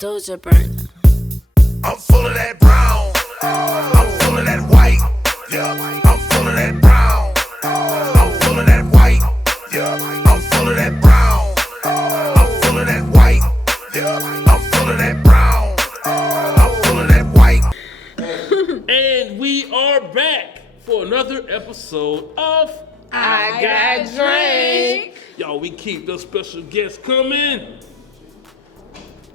Doja burn. I'm full of that brown. I'm full of that white. Yeah. I'm full of that brown. I'm full of that white. Yeah. I'm full of that brown. I'm full of that white. Yeah. I'm full of that brown. I'm full of that white. And we are back for another episode of IGotDrank. Y'all, we keep those special guests coming.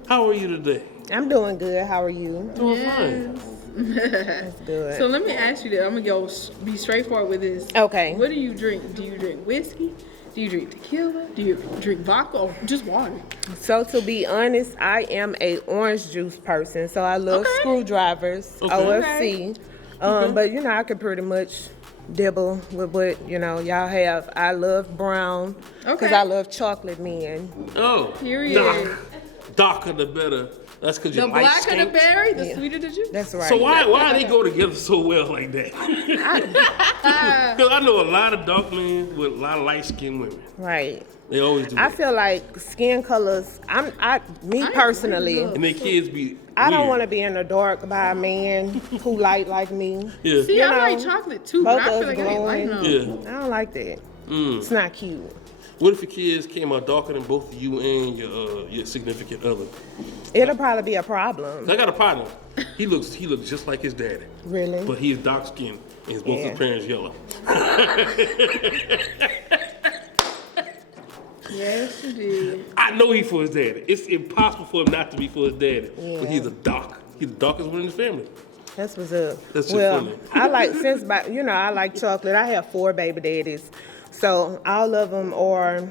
How are you today? I'm doing good. How are you? Doing fine. That's good. So let me ask you that. I'm gonna be straightforward with this. Okay. What do you drink? Do you drink whiskey? Do you drink tequila? Do you drink vodka or just water? So to be honest, I am a orange juice person. So I love screwdrivers, OFC. But you know, I could pretty much dibble with what y'all have. I love brown because I love chocolate men. Oh, Period. darker the better. That's because The you're light blacker skin. the berry, the sweeter the juice. That's right. So why they go together so well like that? Because I know a lot of dark men with a lot of light skinned women. Right. They always do. I that. feel like skin colors. Me personally, And their kids be. I don't weird. want to be in the dark by a man who light like me. Yeah. See, I like chocolate too, but both I of feel us like I ain't like glowing. no. Yeah. I don't like that. It's not cute. What if your kids came out darker than both of you and your significant other? It'll probably be a problem. I got a partner. He looks just like his daddy, Really? but he's dark skinned and his both his parents yellow. Yes, you did. I know he for his daddy. It's impossible for him not to be for his daddy. Yeah. But he's the darkest one in his family. That's what's up. That's just well, funny. I like I like chocolate. I have 4 baby daddies, so all of them are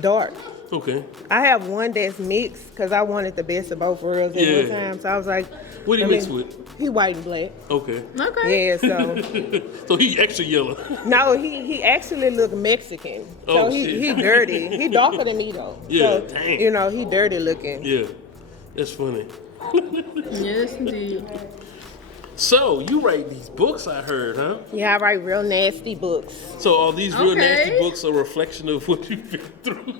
dark. Okay. I have one that's mixed because I wanted the best of both worlds at one time. So I was like, What do you mix with? He white and black. Okay. Okay. Yeah, so So he extra yellow. no, he actually look Mexican. So Oh, shit. he dirty. He darker than me though. Yeah, So, dang. he dirty looking. Yeah. That's funny. Yes, indeed. So you write these books, I heard, huh? Yeah, I write real nasty books. So are these real Okay. nasty books a reflection of what you've been through?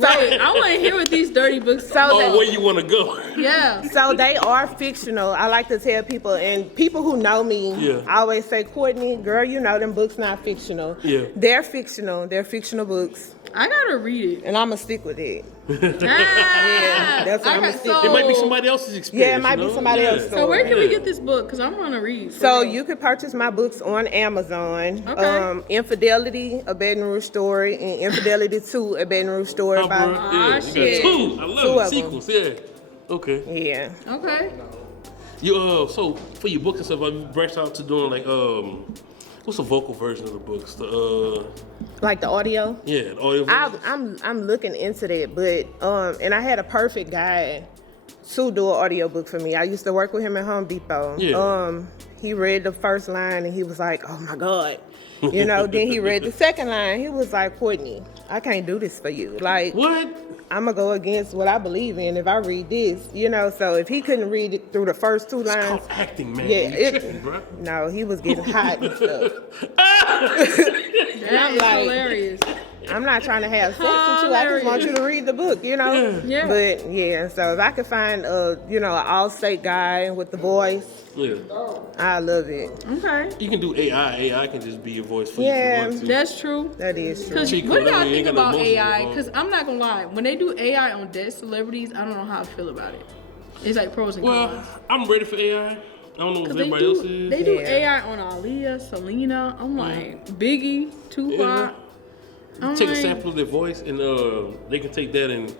Right. I want to hear what these dirty books are. Or where you want to go? Yeah. So they are fictional. I like to tell people, and people who know me, I always say, Courtney, girl, them books not fictional. Yeah. They're fictional. They're fictional books, I gotta read it. and I'm gonna stick with it. Yeah, that's what I'm gonna stick. It might be somebody else's experience. Yeah, it might be somebody else's So where story. can we get this book? Because I'm gonna read. So you can purchase my books on Amazon. Okay. Infidelity, A Baton Rouge Story, and Infidelity 2, A Baton Rouge Story. You got shit. 2. I Two love of it. Sequels, yeah. Okay. Yeah. Okay. You so for your books and stuff, you branched out to doing like what's the vocal version of the books? The Like the audio. the audio version. I'm looking into that, but and I had a perfect guy to do an audio book for me. I used to work with him at Home Depot. Yeah. He read the first line and he was like, "Oh my God." Then he read the second line. He was like, "Courtney, I can't do this for you. Like, What? I'm gonna go against what I believe in if I read this, So if he couldn't read it through the first 2 It's lines, called acting, man. yeah, You tripping, bro. no, he was getting hot and stuff. That is like- hilarious. I'm not trying to have sex with you. I just want you to read the book, Yeah. But yeah, so if I could find an all-state guy with the voice, Yeah. I love it. Okay. You can do AI. AI can just be your voice for Yeah. you. If you want to. That's true. That is true. Cause Chico, what do that y'all way you think ain't got no about emotions AI? involved. Because I'm not gonna lie, when they do AI on dead celebrities, I don't know how I feel about it. It's like pros and Well, cons. I'm ready for AI. I don't know if 'Cause they everybody else do, is. they do Yeah. AI on Aaliyah, Selena. I'm like Biggie, Tupac. I'm Take a like, sample of their voice and they can take that and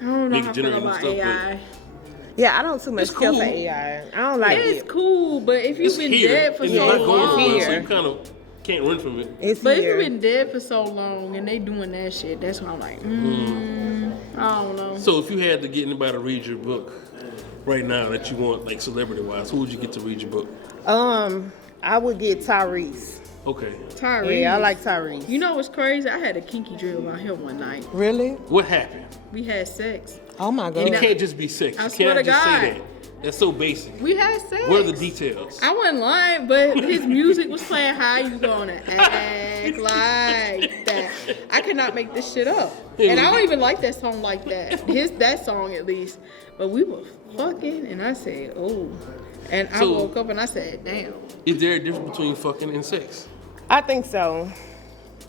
I don't know make how it I feel generate about stuff, AI. Yeah, I don't too much It's care cool. for AI. I don't like It's it. cool, but if you've it's been here. dead for and so you're not going long, for it, so here. you kind of can't run from it. It's but if here. you've been dead for so long and they doing that shit, that's when I'm like, I don't know. So if you had to get anybody to read your book right now that you want, like celebrity-wise, who would you get to read your book? I would get Tyrese. Okay. Tyrese. Yeah, I like Tyrese. You know what's crazy? I had a kinky dream about him one night. Really? What happened? We had sex. Oh my It God. can't just be sex. I You swear can't to just God. say that. That's so basic. We had sex. What are the details? I wasn't lying, but his music was playing. How you gonna act like that? I cannot make this shit up. And I don't even like that song like that. That song at least. But we were fucking, and I said, oh. And I woke up and I said, damn. Is there a difference between fucking and sex? I think so.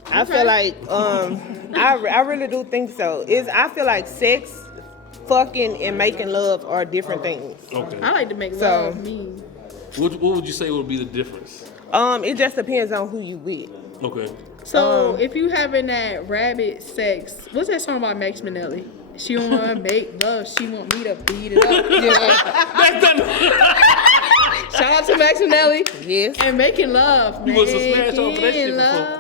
I feel like I really do think so. I feel like sex, fucking, and making love are different things. Okay. I like to make love me. What would you say would be the difference? It just depends on who you with. Okay. So if you having that rabbit sex, what's that song by Max Minnelli? She don't want to make love, she want me to beat it up. Shout out to Max Minnelli. Yes. And making love. You must have smashed off that shit before.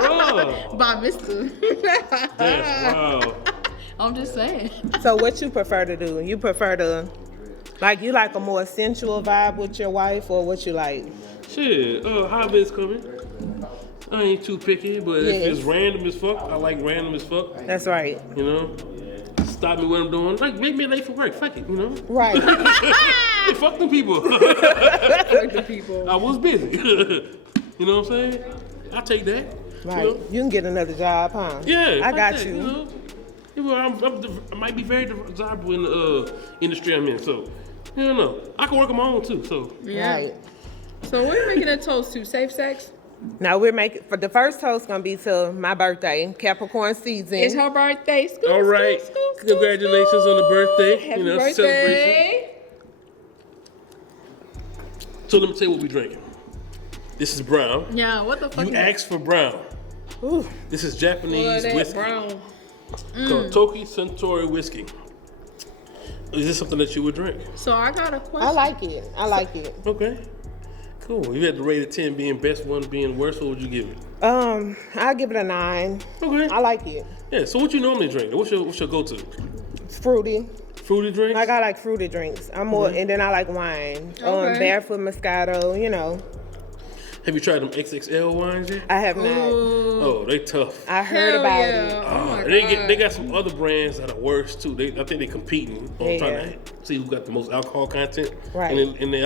Bruh. By Mr. That's wow. I'm just saying. So what you prefer to do? You prefer to, you like a more sensual vibe with your wife, or what you like? Shit, however it's coming. I ain't too picky, but if it's random as fuck, I like random as fuck. That's right. You know? Stop me what I'm doing. Like, make me late for work. Fuck it, you know? Right. Hey, fuck them people. Fuck the people. I was busy. You know what I'm saying? I'll take that. Right. You know? You can get another job, huh? Yeah. I got that, you. Know? I might be very desirable in the industry I'm in, so you don't know. I can work on my own too, so. Yeah. Right. So what are you making a toast to? Safe sex? Now we're making, for the first toast gonna be to my birthday, Capricorn season. It's her birthday. School, All right. Congratulations on the birthday. Happy Celebration. birthday. So let me tell you what we're drinking. This is brown. Yeah, what the fuck? You asked for brown. Ooh. This is Japanese whiskey brown. called Toki Suntory whiskey. Is this something that you would drink? So I got a question. I like it. I like it. Okay. Cool. You had to rate it 10 being best, 1 being worst. What would you give it? I'll give it a 9. Okay. I like it. Yeah. So what you normally drink? What's your go-to? It's fruity. Fruity drinks? Like, I like fruity drinks. I'm more, and then I like wine. Okay. Barefoot Moscato, you know. Have you tried them XXL wines yet? I have not. Oh, they tough. I heard Hell about yeah. it. Oh my They God. got some other brands that are worse too. I think they're competing on trying to see who got the most alcohol content. Right. And they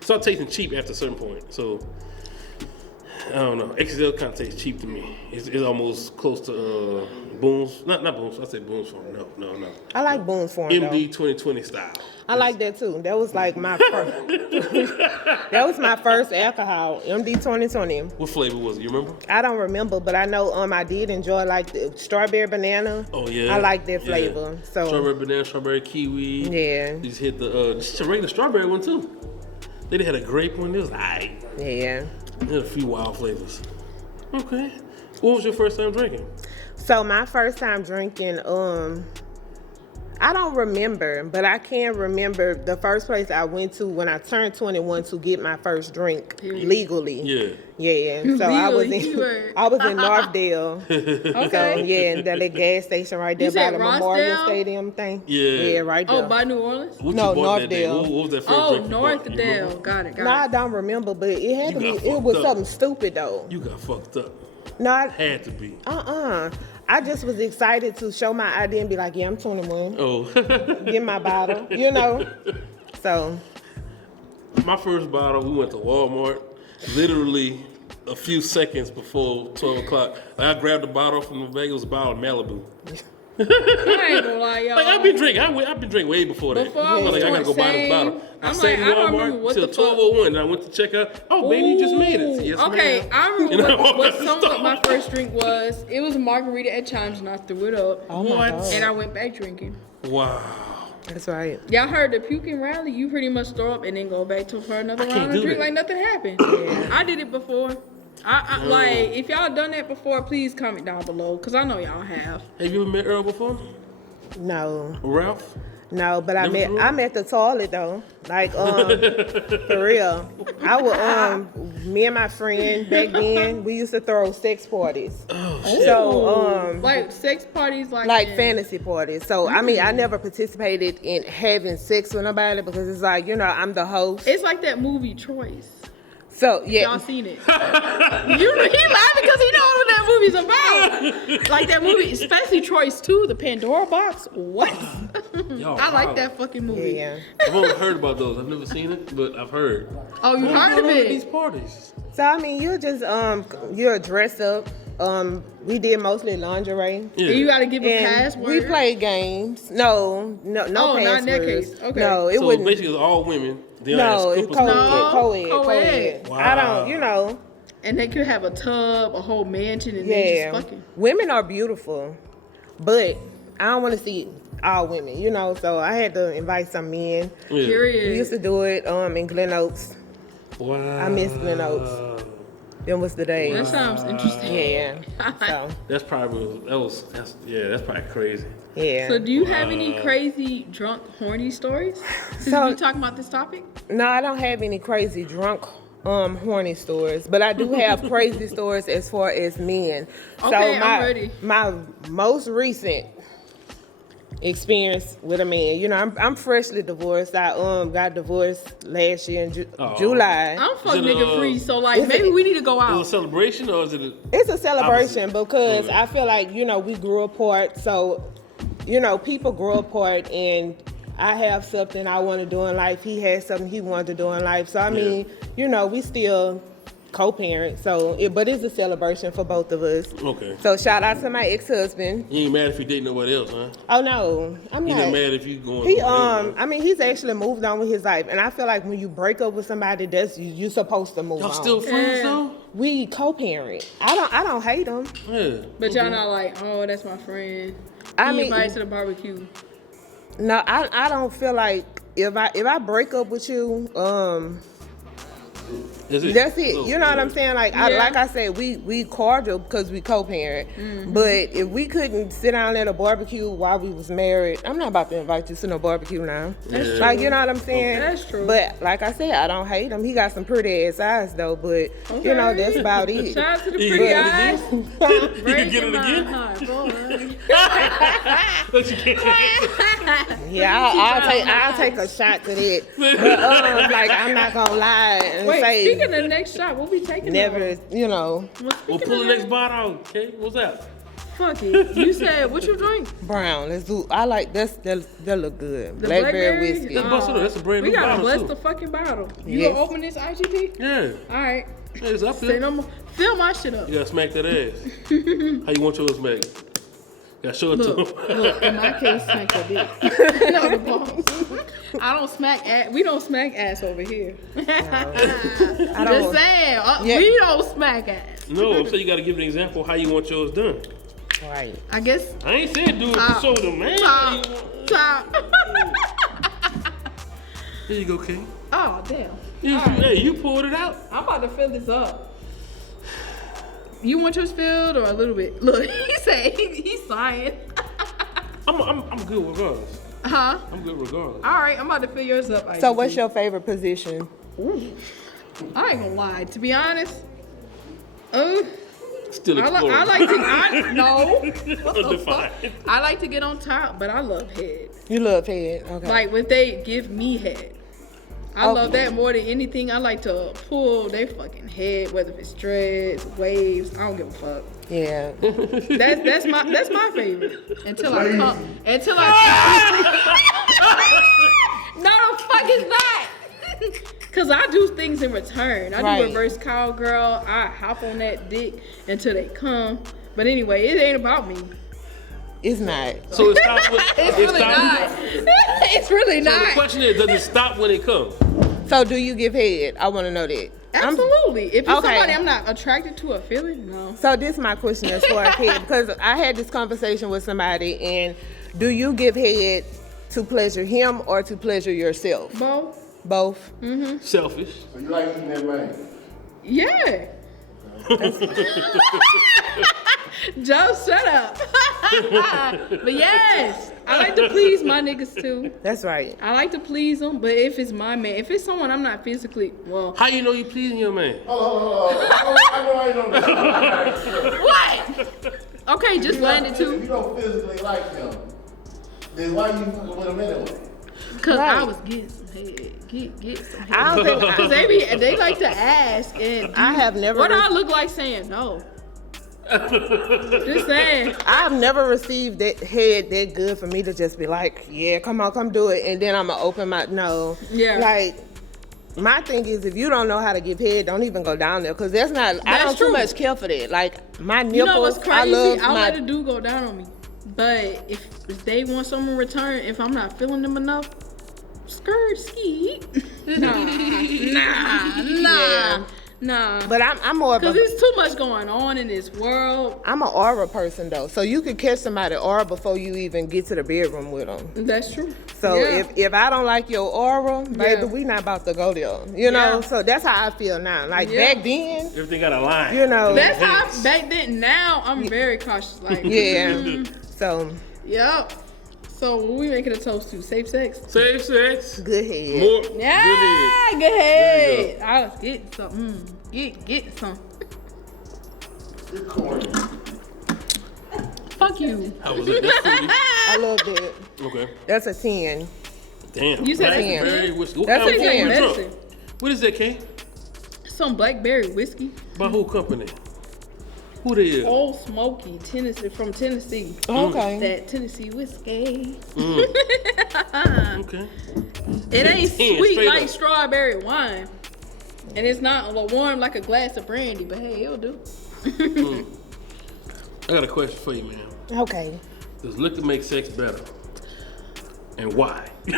start tasting cheap after a certain point. So I don't know. XL kind of tastes cheap to me. It's almost close to Boone's. Not Boone's. I said Boone's Farm. No. I like Boone's Farm, MD though. 2020 style. I like that, too. That was like my first. That was my first alcohol, MD 2020. What flavor was it? You remember? I don't remember, but I know I did enjoy like the strawberry banana. Oh yeah. I like that flavor. So strawberry banana, strawberry kiwi. Yeah. You just hit the regular strawberry one too. They had a grape one. It was aight. Yeah. They had a few wild flavors. Okay. What was your first time drinking? So my first time drinking, I don't remember, but I can remember the first place I went to when I turned 21 to get my first drink legally. Yeah. Yeah. So I was in Northdale. Okay. So yeah, and that gas station right there You by said the Memorial Rossdale? Stadium thing. Yeah. Yeah, right there. Oh, by New Orleans? What No, you bought that day? Northdale. What was that first Oh, drink you bought? You Northdale. remember? Got it. No, I don't remember, but it had to be. You got It was fucked up. something stupid though. You got fucked up. No, Had to be. I just was excited to show my ID and be like, yeah, I'm 21. Oh. Get my bottle, you know. So My first bottle, we went to Walmart, literally a few seconds before 12 o'clock. Like, I grabbed the bottle from the bag. It was a bottle of Malibu. I ain't gonna lie, y'all. Like, I've been drinking way before that. Before I was Like, I gotta go buy this same. bottle. I I'm stayed like, in I don't remember Walmart what till the fuck. 12:01, and I went to check out. Oh, baby, you just made it. Yes, Okay, ma'am. I remember You know, what stop. some of my first drink was. It was a margarita at Chimes, and I threw it up. oh my What? God. And I went back drinking. Wow. That's right. Y'all heard the puking rally? You pretty much throw up and then go back for another I can't round do and drink that. like nothing happened. I did it before. I like, if y'all done that before, please comment down below, because I know y'all have. Have you ever met Earl before? No, Or Ralph? no, but Never threw up? I'm at the toilet though. Like for real. I would me and my friend back then, we used to throw sex parties. Oh, shit. So Like sex parties, like fantasy parties. So I mean, I never participated in having sex with nobody because it's like, you know, I'm the host. It's like that movie Choice. So yeah, Y'all seen it? He laughing because he knows what that movie's about. Like that movie, especially Choice 2, the Pandora box. What? Y'all I like wild. that fucking movie. Yeah. I've only heard about those. I've never seen it, but I've heard. Oh, you What's heard of going on at these it? parties? So I mean, you just you're dressed up. We did mostly lingerie. Yeah. And you gotta give a And password. we played games. No Oh, not passwords. in that case. Okay. No, it So wouldn't. basically, it's all women. They No, ask it's couples. co-ed. No, Co-ed. Wow. I don't, And they could have a tub, a whole mansion, and they yeah. just fucking. Women are beautiful, but I don't want to see all women, So I had to invite some men. Yeah. We Period. used to do it in Glen Oaks. Wow. I miss Glen Oaks. Them was the days. That sounds interesting. Yeah. So That's probably that's probably crazy. yeah. So, do you have any crazy, drunk, horny stories? Since So- we talking about this topic? No, I don't have any crazy drunk horny stories, but I do have crazy stories as far as men. Okay, I'm ready. My most recent experience with a man, I'm freshly divorced. I got divorced last year in July. I'm fuck Is it, nigga free, so like is maybe it- we need to go Is it a out. celebration or is it? It's a celebration Opposite. because Okay. I feel like, we grew apart. So, people grow apart and I have something I want to do in life. He has something he wanted to do in life. So, I mean, we still co-parent. So, but it's a celebration for both of us. Okay. So, shout out to my ex-husband. You ain't mad if you date nobody else, huh? Oh, no. I'm You not. not mad if you going? He with somebody else, I mean, he's actually moved on with his life, and I feel like when you break up with somebody, that's you're supposed to move Y'all on. still friends Yeah. though? We co-parent. I don't hate him. Yeah. But y'all not like, oh, that's my friend. I He mean- invited to the barbecue. No, I don't feel like if I break up with you, That's it. that's it. Oh, You know what yeah. I'm saying? Like Yeah. like I said, we cordial because we co-parent. But if we couldn't sit down at a barbecue while we was married, I'm not about to invite you to no barbecue now. That's true. Like, you know what I'm saying? That's true. But like I said, I don't hate him. He got some pretty ass eyes though. But Okay. that's about it. Shout out to the You pretty can eyes. get it again? You can Breaking get it my again? heart, boy. But you can't. Yeah, I'll take a shot to that. But like I'm not gonna lie and Wait, say speaking of next shot, what we taking? never. Well, We'll pull the next bottle out, okay? What's that? Fuck it. You said what you drink? Brown. Let's do. I like this. That look good. The Blackberry whiskey. Let's bust it up. That's a brand We new gotta bottle, bless too. the fucking bottle. You Yes. gonna open this IGP? Yeah. All right. Hey, it's up Say here. no more. Fill my shit up. You gotta smack that ass. How you want yours smacked? Gotta show it to Look, him. look, in my case, smack the dick. No, the balls. I don't smack ass. We don't smack ass over here. I Just don't. saying, Yeah. we don't smack ass. No, I'm saying you gotta give an example how you want yours done. Right. I guess I ain't saying do it Top. to show them, man. top. Here you go, King. Oh damn. Hey, you pulled it out. I'm about to fill this up. You want yours filled or a little bit? Look, he said he's sighing. I'm good regardless. Huh? I'm good regardless. All right, I'm about to fill yours up. So IGP. what's your favorite position? I ain't gonna lie. To be honest, Still I exploring. like to. No. Undefined. I like to get on top, but I love head. You love head. Okay. Like when they give me head. I love that more than anything. I like to pull their fucking head, whether it's dreads, waves. I don't give a fuck. Yeah. That's my favorite. Until I come. No, the fuck is not. Cause I do things in return. I Right. do reverse cowgirl. I hop on that dick until they come. But anyway, it ain't about me. It's not. So it stops when It's really not. It's really So the not. question is, does it stop when it comes? So do you give head? I want to know that. Absolutely. If it's Okay. somebody I'm not attracted to or feeling, no. So this is my question as far as head, because I had this conversation with somebody, and do you give head to pleasure him or to pleasure yourself? Both? Both. Selfish. So you like eating that man? Yeah. Joe, shut up. But yes, I like to please my niggas too. That's right. I like to please them, but if it's my man, if it's someone I'm not physically, well, How you know you pleasing your man? Hold on. I know I ain't know what? Okay, just landed If too, you don't physically like him, then why you fucking with him anyway? cause I Right. was getting some head, get some head. I don't think Cause they like to ask, and I have never. what do I look like saying no? Just saying. I've never received that head that good for me to just be like, yeah, come on, come do it, and then I'm gonna open my Yeah. Like, my thing is, if you don't know how to give head, don't even go down there, cause that's not. I That's don't true. too much care for that. Like my nipples, You know what's crazy? I love I'll my. let a dude go down on me. But if they want something in return, if I'm not feeling them enough, skirt ski. Nah. But I'm more of Because a. there's too much going on in this world. I'm an aura person though, so you could catch somebody aura before you even get to the bedroom with them. That's true. So Yeah. if I don't like your aura, baby, Yeah. we not about to go there. You know. Yeah. So that's how I feel now. Like Yeah. back then, Everything got a line. you know. That's how back then. Now I'm very cautious. Like, Yeah. So Yep. So what we making a toast to? Safe sex? Safe sex. good head. More. Yeah, Good good There head. I was getting some. Get some. You're corny. Fuck you. How was it? That's fruity. I love that. Okay. That's a 10. Damn. You said Blackberry that's whiskey. What That's kind a of can. you drunk? Medicine. What is that, K? Some blackberry whiskey. By who company? Who they is? Old Smoky, Tennessee, from Tennessee. Okay. That Tennessee whiskey. Okay. It ain't 10, sweet straight like up. strawberry wine. And it's not warm like a glass of brandy, but hey, it'll do. I got a question for you, man. Okay. Does liquor make sex better? And why? This,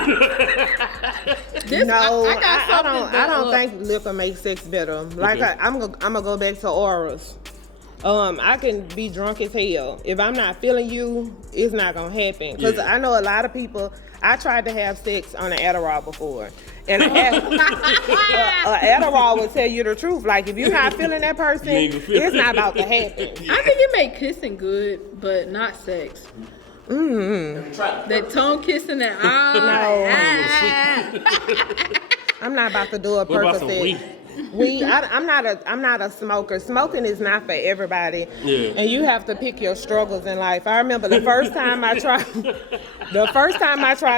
No, I got something I don't think liquor makes sex better. Like Okay. I'm gonna go back to auras. I can be drunk as hell. If I'm not feeling you, it's not gonna happen. Cause Yeah. I know a lot of people. I tried to have sex on an Adderall before, and an Adderall will tell you the truth. Like if you're not feeling that person, You ain't gonna feel it's it. not about to happen. I think it make kissing good, but not sex. That tongue kissing, that I'm not about to do a What about some Percocet. weed? I'm not a smoker. Smoking is not for everybody. Yeah. And you have to pick your struggles in life. I remember the first time I tried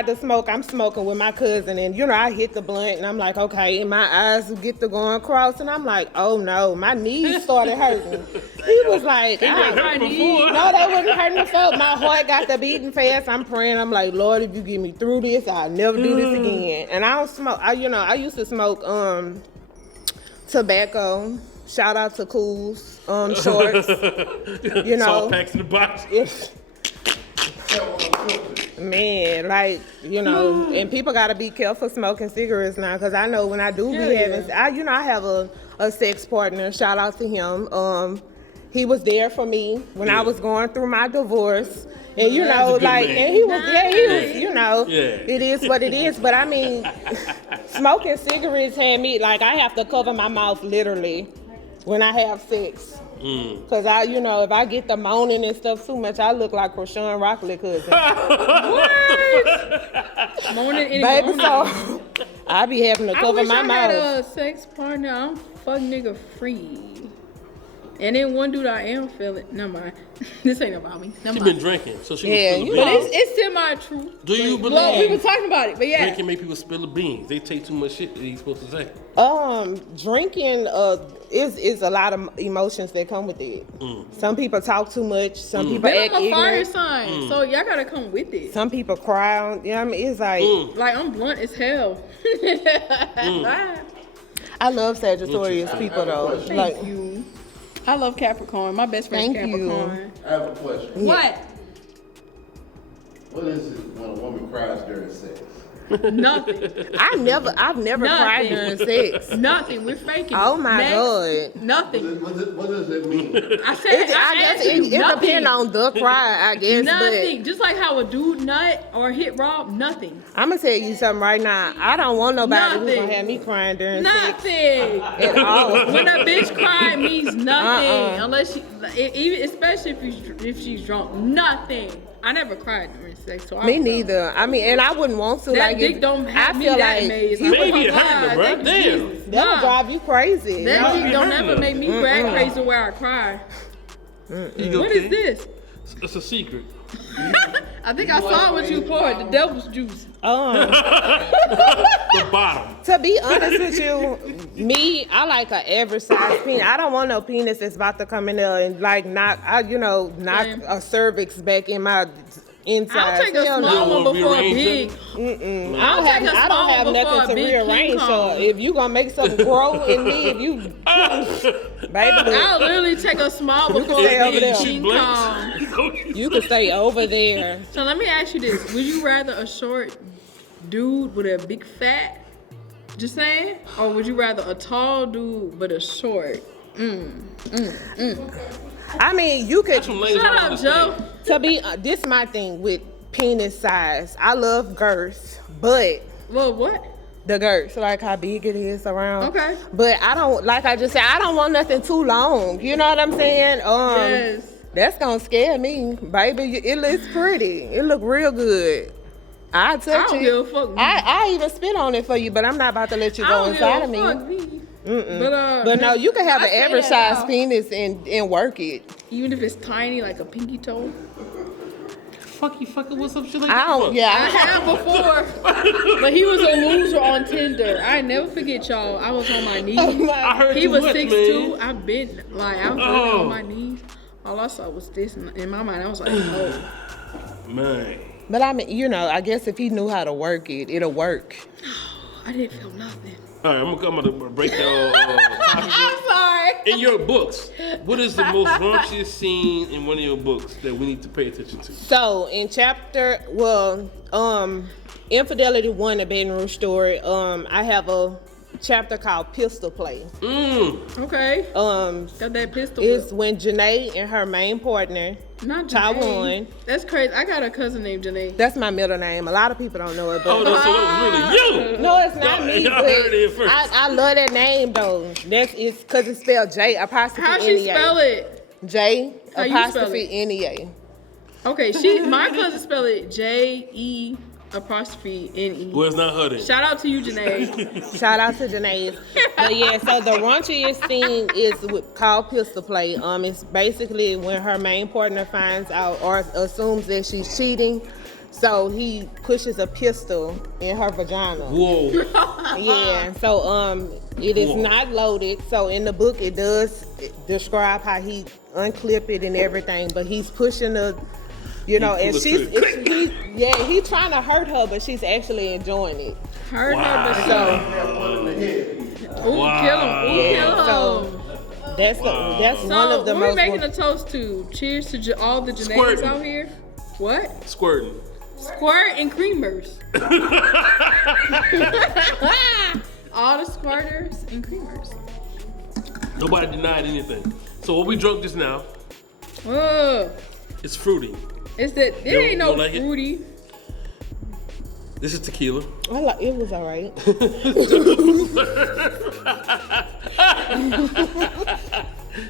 to smoke, I'm smoking with my cousin, and I hit the blunt and I'm like, okay, and my eyes get to going across, and I'm like, oh no, my knees started hurting. He was like, They weren't hurt before. no, they wasn't hurting before. My heart got to beating fast. I'm praying. I'm like, Lord, if you get me through this, I'll never do this again. And I don't smoke. I used to smoke tobacco. Shout out to Cools shorts. Salt packs in the box. Man, like, and people gotta be careful smoking cigarettes now, because I know when I do be having, I have a sex partner. Shout out to him. He was there for me when I was going through my divorce. And That's a good man. and he was, Yeah. it is what it is. But I mean, smoking cigarettes had me, like, I have to cover my mouth literally when I have sex. Cause if I get the moaning and stuff too much, I look like Krishan Rockley cousin. Moaning in Baby, so I be having to I cover wish my I mouth. had a sex partner. I'm fuck nigga free. And then one dude I am feeling. Never mind. This ain't about me. Never She mind. been drinking, so she Yeah, can spill But the beans. it's still my truth. Do you believe Well, we were talking about it, but yeah. drinking make people spill the beans? They take too much shit that they supposed to say. Drinking is a lot of emotions that come with it. Some people talk too much. Some people But act I'm a fire ignorant. sign, so y'all gotta come with it. Some people cry. It's like Like, I'm blunt as hell. I love Sagittarius people though. Thank Like you. I love Capricorn. My best friend's Thank you. Capricorn. I have a question. What? What is it when a woman cries during sex? Nothing. I've never cried Nothing. during sex. Nothing. We're faking. Oh my Next. God. Nothing. What does it mean? I said. I I guess asked you, it nothing. depends on the cry, I guess. Nothing. Just like how a dude nut or hit Rob. Nothing. But I'm gonna tell you something right now. I don't want nobody who's Nothing. gonna have me crying during sex Nothing. at all. When a bitch cry, it means nothing. Unless she, even especially if she's drunk. Nothing. I never cried during sex, so I Me don't know. neither. I mean, and I wouldn't want to. That like, dick if- don't have I me feel that like amazed. Maybe Oh my it hurting God, her, bro. thank you, Damn. Jesus. that'll Nah. drive you crazy. That Nah, dick it don't hurting never her. make me cry crazy where I cry. You What okay? is this? It's a secret. I think I saw what you poured. The devil's juice. The bottom. To be honest with you, me, I like an average size penis. I don't want no penis that's about to come in there and like knock Same. a cervix back in my inside. I'll take a Hell no. small one before a Rearrange big. I don't take a have small before nothing a to big King rearrange. So Kong. if you gonna make something grow in me, if you, baby, I'll literally take a small before stay a over big there. King Kong. you can stay over there. So let me ask you this: would you rather a short dude with a big fat? Just saying, or would you rather a tall dude but a short? I mean, you could. Shut up, Joe. To be, this my thing with penis size. I love girth, but Well, what? the girth, like how big it is around. Okay. But I don't, like I just said, I don't want nothing too long. You know what I'm saying? Yes. That's gonna scare me, baby. It looks pretty. It look real good. I touch I don't it. give a fuck. I even spit on it for you, but I'm not about to let you I go don't inside of give a me. fuck, me. But no, you can have I an say average that size now. penis and work it. Even if it's tiny, like a pinky toe. Fucking what's up, shit like I don't. I Yeah. have before, but he was a loser on Tinder. I never forget y'all. I was on my knees. I heard He too was much, 6'2". man. I been like I was really on my knees. All I saw was this, and in my mind I was like, oh, Man. But I mean, you know, I guess if he knew how to work it, it'll work. I didn't feel nothing. All right, I'm gonna break down. I'm sorry. In your books, what is the most raunchiest scene in one of your books that we need to pay attention to? So in Infidelity 1, a Baton Rouge story, I have a chapter called Pistol Play. Okay. Got that pistol. It's when Janae and her main partner, Not Janae. Taiwan. That's crazy. I got a cousin named Janae. That's my middle name. A lot of people don't know it, but Oh, no, so that was really you. no, it's not me. Y'all heard it But first. I love that name though. It's because it's spelled J apostrophe How she N-E-A. spell it? J How you spell apostrophe it? N-E-A. Okay, my cousin spell it J-E apostrophe N-E. Well, it's not her then. Shout out to you, Janae. Shout out to Janae. But yeah, so the raunchiest scene is called Pistol Play. It's basically when her main partner finds out or assumes that she's cheating, so he pushes a pistol in her vagina. Whoa. Yeah, so it is Whoa. not loaded. So in the book it does describe how he unclip it and everything, but he's pushing the, you know, He and pulled he's the he's trying to hurt her, but she's actually enjoying it. Heard Wow. her, but So ooh, Wow. kill him. Ooh, Yeah, kill him. so that's that's So, one of the what we most. making a toast to? Cheers to all the Janaes Squirting. out here. What? Squirting. Squirt and creamers. All the squirters and creamers. Nobody denied anything. So what we drunk just now, Ugh. it's fruity. It's that You there ain't no don't like it? fruity. This is tequila. It was all right.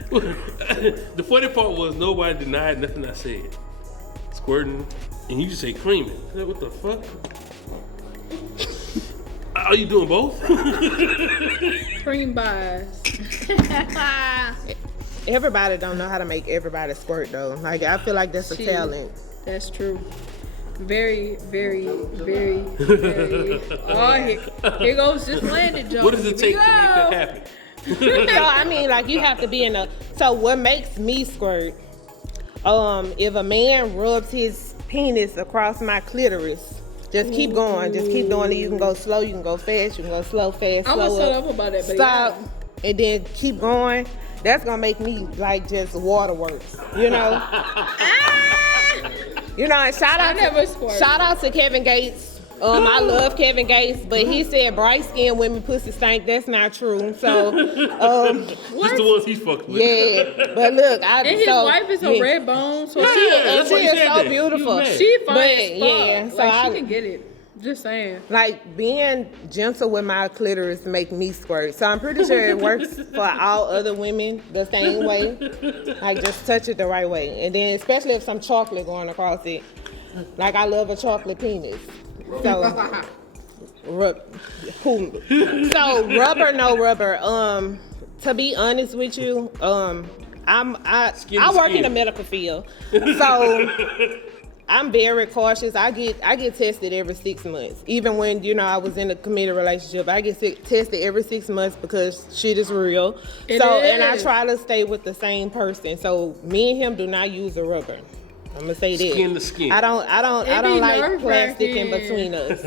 The funny part was nobody denied nothing I said. Squirting, and you just say creaming. What the fuck? Are you doing both? Cream pies. Everybody don't know how to make everybody squirt though. Like I feel like that's a Shit. talent. That's true. Very, very, very, very. Oh, here goes just landed, Joe. What does it take to make that Go. happen? So I mean, like you have to be in a. So what makes me squirt? If a man rubs his penis across my clitoris, just keep going, just keep doing it. You can go slow, you can go fast, you can go slow, fast, I'm slow. gonna shut up about that, but Stop, and then keep going. That's gonna make me like just waterworks, you know. You know, and shout out I never squirted. shout out to Kevin Gates. I love Kevin Gates, but he said bright skinned women pussy stink. That's not true. So, Just the ones he's fucking with. yeah. But look, And his wife is a red bone, so Yeah, She that's why he is said so that. beautiful. He was mad. she fine But, as fuck. yeah, so like I- she can get it. Just saying. Like being gentle with my clitoris make me squirt. So I'm pretty sure it works for all other women the same way. Like just touch it the right way. And then especially if some chocolate going across it. Like I love a chocolate penis. So so rubber, no rubber. To be honest with you, I work in the medical field. So I'm very cautious. I get tested every 6 months. Even when, you know, I was in a committed relationship, I get tested every 6 months because shit is real. And I try to stay with the same person. So me and him do not use a rubber. I'm gonna say this. Skin to skin. I don't like plastic in between us.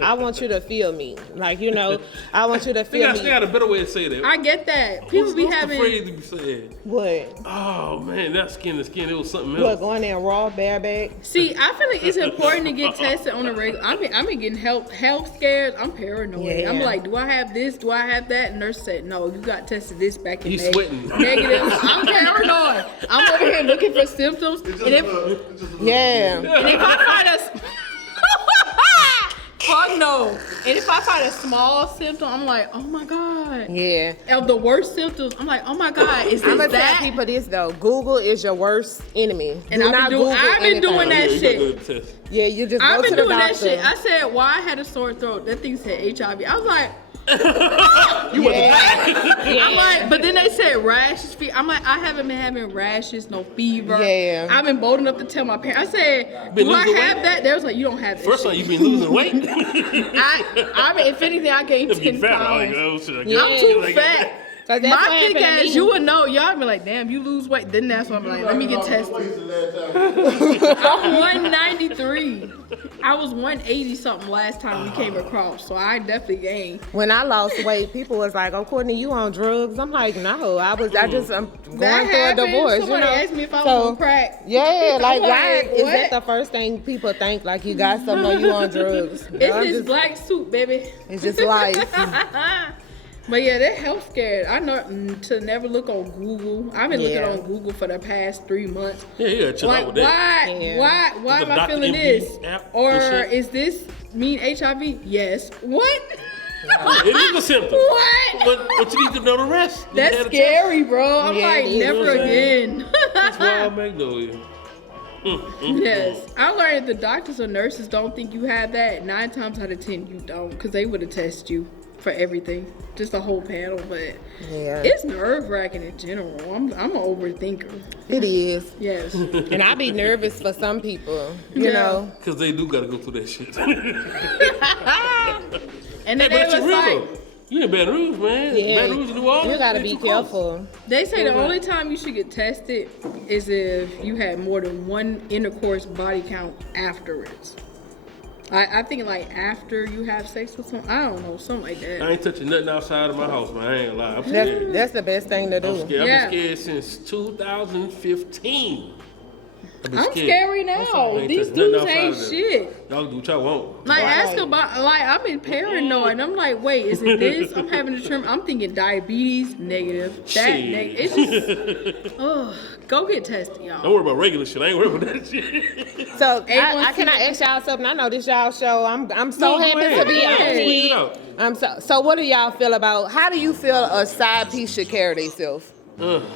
I want you to feel me. Like, you know, I want you to feel me. I got a better way to say that. I get that. People be having. What's the phrase you be saying? What? Oh man, not skin to skin. It was something else. What, going there raw, bareback? See, I feel like it's important to get tested on a regular. I've been getting health scared. I'm paranoid. Yeah. I'm like, do I have this? Do I have that? And nurse said, no, you got tested this back in He's May. sweating. Negative. I'm paranoid. I'm over here looking for symptoms. And if I find a fuck no. And if I find a small symptom, I'm like, oh my God. Yeah. Of the worst symptoms, I'm like, oh my God, is I'm this gonna tell that? people this though. Google is your worst enemy. And Do I've not been Google doing that You shit. gotta go to the test. Yeah, you just I've go been to the doing doctor. that shit. I said, why I had a sore throat. That thing said HIV. I was like, I'm like, but then they said rashes. I'm like, I haven't been having rashes, no fever. Yeah. I've been bold enough to tell my parents. I said, do I have that? They was like, you don't have that. First shit. time you been losing weight. I mean, if anything, I gained 10 pounds. I'm too fat. That's My what thick happened to ass, me. you would know. Y'all be like, damn, you lose weight. Then that's why I'm like, let me get tested. I'm 193. I was 180 something last time we came across, so I definitely gained. When I lost weight, people was like, "Oh, Courtney, you on drugs?" I'm like, "No, I'm going That through a happened. divorce." Somebody you know? asked me if I was on crack. Yeah, like I'm why like, is what? that the first thing people think? Like you got something or you on drugs? It's his black suit, baby. It's just life. But yeah, they're health scared. I know to never look on Google. I've been looking on Google for the past 3 months. Yeah, chill out with that. Why am I feeling this? Or is this mean HIV? Yes. What? It is a symptom. What? But you need to know the rest. That's scary, bro. I'm like, never again. That's Wild Magnolia. Yes. I learned that the doctors or nurses don't think you have that. 9 times out of 10, you don't, because they would have tested you for everything, just a whole panel. But it's nerve-wracking in general. I'm an overthinker. It is. Yes. And I be nervous for some people, you know. Because they do got to go through that shit. And then Hey, they but it's was real like, though. You in Baton Rouge, man. Yeah, Baton Rouge, New Orleans. you gotta they be too close. careful. they say the only time you should get tested is if you had more than one intercourse body count afterwards. I think like after you have sex with someone, I don't know, something like that. I ain't touching nothing outside of my house, man. I ain't gonna lie. I'm scared. That's the best thing to do. I'm scared. I've been scared since 2015. I'm scary now. Ain't These touching nothing dudes outside ain't of that. shit. Y'all do what y'all want. Like, ask about, like, I've been paranoid. I'm like, wait, is it this? I'm having a tremor. I'm thinking diabetes, negative. That, Shit. negative. It's just, go get tested, y'all. Don't worry about regular shit. I ain't worried about that shit. So I can I ask y'all something? I know this y'all show. I'm so happy to be on it. So what do y'all feel about? How do you feel a side piece should carry themselves?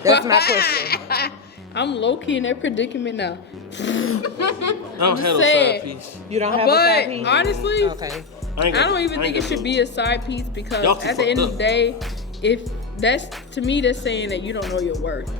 That's my question. I'm low key in that predicament now. I don't have no side piece. You don't have a side But piece? honestly, Okay. I don't even think it should be a side piece because Y'all too at the end of the fucked day, if that's, to me, that's saying that you don't know your worth.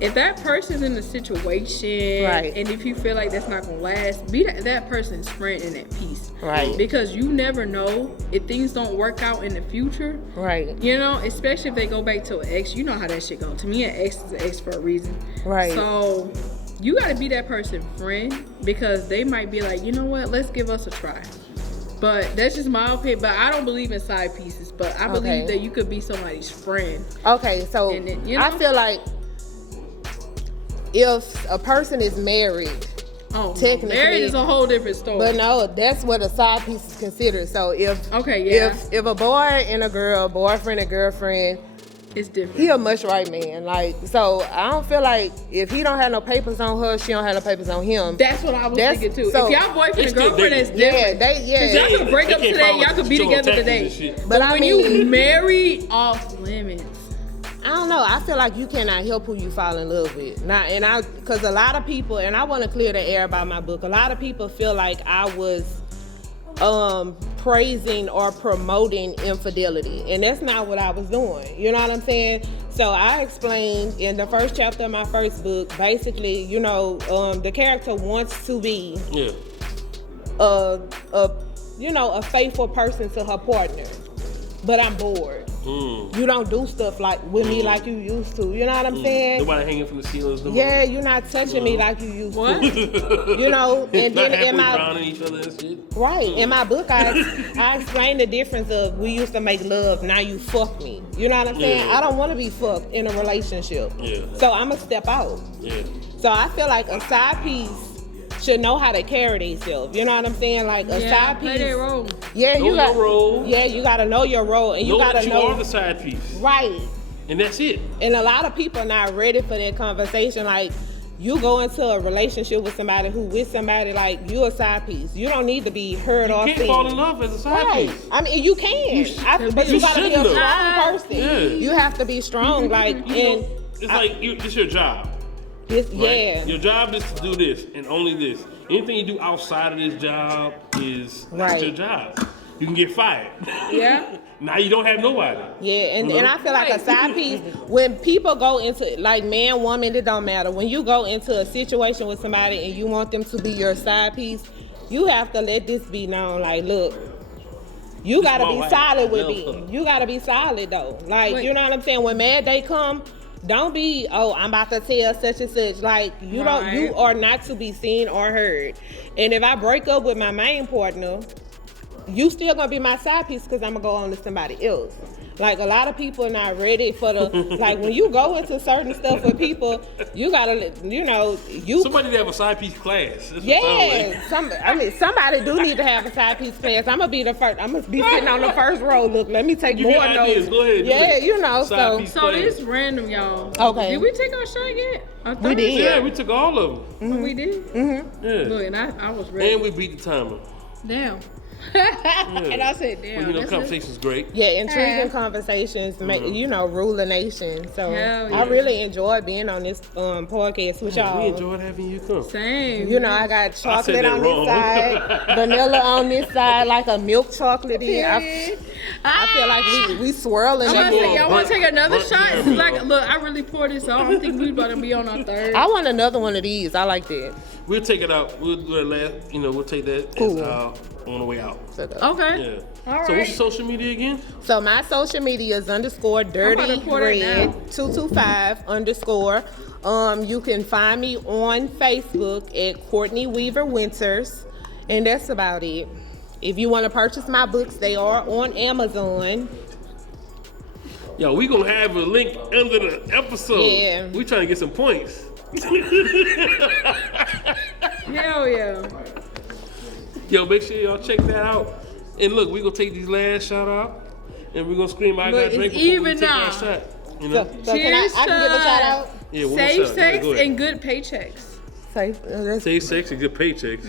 If that person's in a situation, Right. and if you feel like that's not gonna last, be that person's friend in that piece. Right. Because you never know if things don't work out in the future. Right. You know, especially if they go back to an ex. You know how that shit goes. To me, an ex is an ex for a reason. Right. So you gotta be that person's friend because they might be like, you know what, let's give us a try. But that's just my opinion. But I don't believe in side pieces. But I believe that you could be somebody's friend. Okay, so And it, you know? I feel like if a person is married, technically, marriage is a whole different story. but no, that's what a side piece is considered. So if a boy and a girl, boyfriend and girlfriend, it's different. He a much right man. Like, so I don't feel like if he don't have no papers on her, she don't have no papers on him. That's what I was thinking too. So, if y'all boyfriend and girlfriend, that's different. Cause y'all could break up today, y'all could be together today. But when you married, off limits. I don't know. I feel like you cannot help who you fall in love with. Because a lot of people, and I want to clear the air about my book. A lot of people feel like I was praising or promoting infidelity, and that's not what I was doing. You know what I'm saying? So I explained in the first chapter of my first book, basically, the character wants to be a faithful person to her partner, but I'm bored. You don't do stuff with me like you used to. You know what I'm saying? Nobody hanging from the ceilings. Yeah, you're not touching me like you used to. And not then drowning each other and shit. Right. In my book, I explained the difference of we used to make love, now you fuck me. You know what I'm saying? I don't want to be fucked in a relationship. Yeah. So I'm going to step out. Yeah. So I feel like a side piece should know how to carry themselves. You know what I'm saying? Like a side piece. Play their role. Yeah, know your role. Yeah, you gotta know your role, and you gotta know are the side piece. Right. And that's it. And a lot of people are not ready for that conversation. Like, you go into a relationship with somebody like you a side piece. You don't need to be heard or seen. You can't fall in love as a side piece. I mean, you can, but you gotta be a strong person. Yeah. You have to be strong. It's your job. Yeah. Your job is to do this and only this. Anything you do outside of this job is your job. You can get fired. Yeah. Now you don't have nobody. Yeah, and I feel like a side piece, when people go into, like man, woman, it don't matter. When you go into a situation with somebody and you want them to be your side piece, you have to let this be known. Like, look, you gotta be solid with me. You gotta be solid though. Like, you know what I'm saying? When mad day come, don't be, I'm about to tell such and such. Like, you are not to be seen or heard. And if I break up with my main partner, you still gonna be my side piece because I'm gonna go on to somebody else. Like, a lot of people are not ready for like, when you go into certain stuff with people, you gotta, somebody to have a side piece class. Somebody do need to have a side piece class. I'm gonna be the first. I'm gonna be sitting on the first row. Look, let me take more notes. Go ahead. Yeah, So it's random, y'all. Okay. Did we take our shot yet? We did. Yeah, we took all of them. Mm-hmm. We did? Mm-hmm. Yeah. Look, and I was ready. And we beat the timer. Damn. And I said, damn. Conversation's great. Yeah, intriguing conversations make rule a nation. So I really enjoyed being on this podcast with y'all. We enjoyed having you come. Same. I got chocolate on this side, vanilla on this side, like a milk chocolatey. I feel like we swirling. I'm gonna say, y'all want to take another shot? Like, look, I really poured this out. I think we about to be on our third. I want another one of these. I like that. We'll take it out. We'll do it last. We'll take that on the way out. Okay. Yeah. All right. So what's your social media again? So my social media is _dirtygread225_. You can find me on Facebook at Courtney Weaver Winters, and that's about it. If you want to purchase my books, they are on Amazon. Yo, we gonna have a link under the episode. Yeah. We trying to get some points. Hell yeah. Yo, make sure y'all check that out. And look, we gonna take these last shout out, and we gonna scream I got drink before we take our shot. So cheers, I can give a shout out? Yeah, safe sex and good paychecks. Safe sex and good paychecks.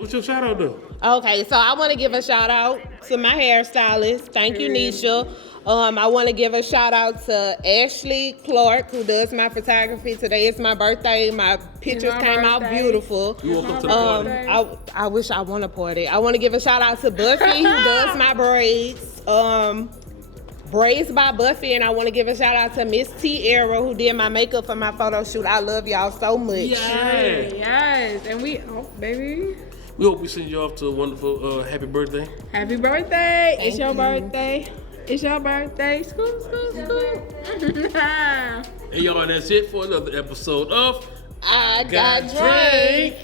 What's your shout out though? Okay, so I want to give a shout out to my hairstylist. Thank you, Nisha. I want to give a shout out to Ashley Clark, who does my photography. Today is my birthday. My pictures came out beautiful. You welcome to the party. I wish I won a party. I want to give a shout out to Buffy, who does my braids. Braids by Buffy, and I want to give a shout out to Miss Tierra, who did my makeup for my photo shoot. I love y'all so much. Yes, and baby. We hope we send you off to a wonderful happy birthday. Happy birthday! It's your birthday. It's your birthday. School. Hey y'all, that's it for another episode of I Got Drank.